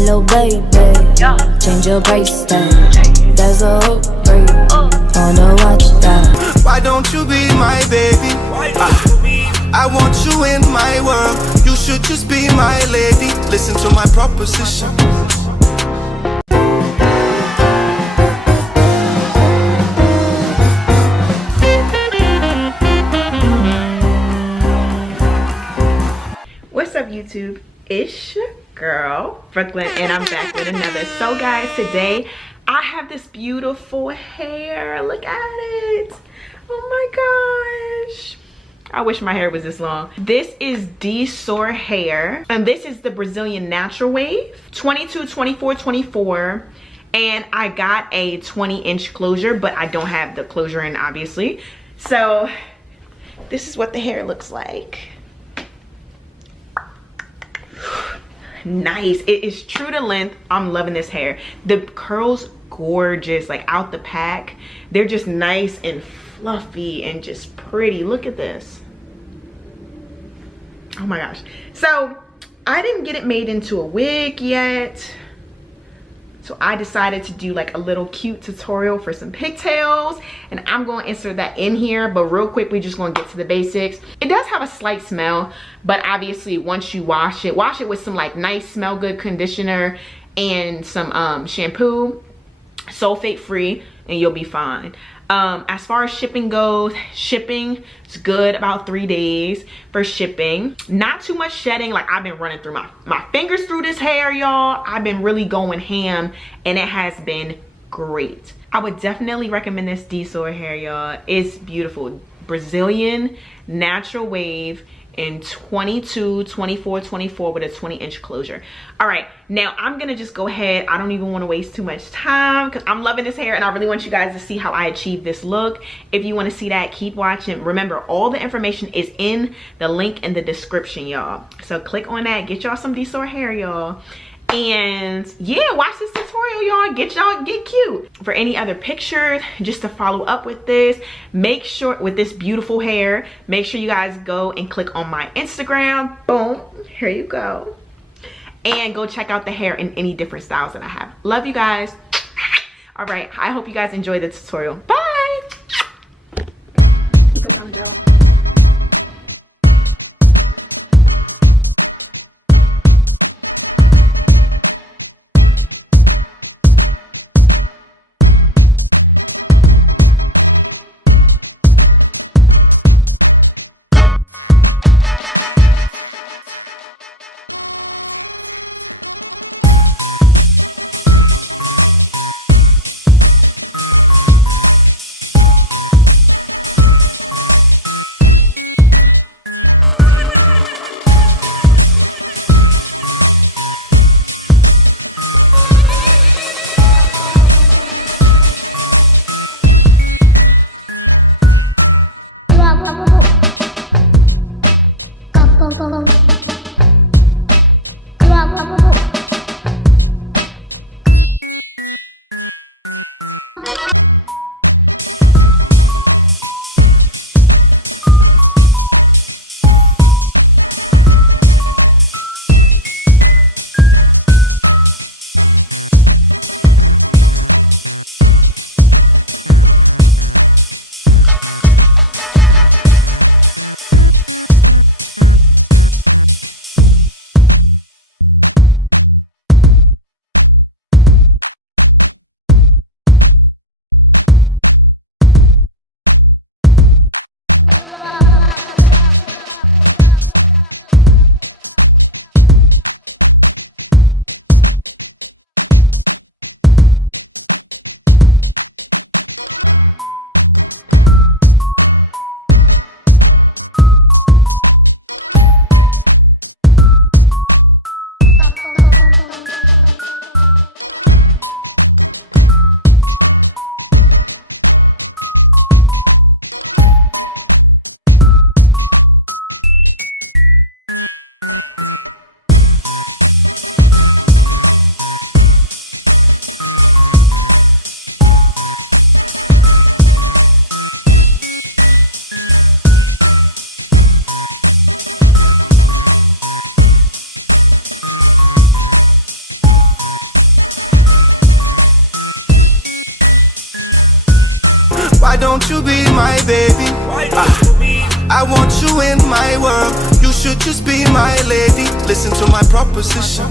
little baby. Change your price tag. There's a hook break on the watch that. Why don't you be my baby? I want you in my world. You should just be my lady. Listen to my proposition. What's up, YouTube? It's your girl Brooklyn, and I'm back with another. So guys, today I have this beautiful hair. Look at it. Oh my gosh, I wish my hair was this long. This is DSoar Hair, and this is the Brazilian natural wave 22, 24, 24. And I got a 20-inch closure, but I don't have the closure in, obviously. So this is what the hair looks like. Nice. It is true to length. I'm loving this hair. The curls gorgeous, like out the pack. They're just nice and fluffy and just pretty. Look at this. Oh my gosh. So I didn't get it made into a wig yet, so I decided to do like a little cute tutorial for some pigtails, and I'm going to insert that in here. But real quick, we're just going to get to the basics. It does have a slight smell, but obviously once you wash it with some like nice smell good conditioner and some shampoo, sulfate free, and you'll be fine. As far as shipping goes, shipping is good, about 3 days for shipping. Not too much shedding. Like, I've been running through my fingers through this hair, y'all. I've been really going ham, and it has been great. I would definitely recommend this DSoar Hair, y'all. It's beautiful. Brazilian natural wave in 22, 24, 24 with a 20-inch closure. All right, now I'm gonna just go ahead. I don't even want to waste too much time because I'm loving this hair, and I really want you guys to see how I achieve this look. If you want to see that, keep watching. Remember, all the information is in the link in the description, y'all. So click on that, get y'all some DSoar Hair, y'all. And yeah, watch this tutorial, y'all. Get cute. For any other pictures, just to follow up with this, make sure, with this beautiful hair, make sure you guys go and click on my Instagram. Boom, here you go. And go check out the hair in any different styles that I have. Love you guys. All right, I hope you guys enjoy the tutorial. Bye. Because I'm Joe. Why don't you be my baby? I want you in my world. You should just be my lady. Listen to my proposition.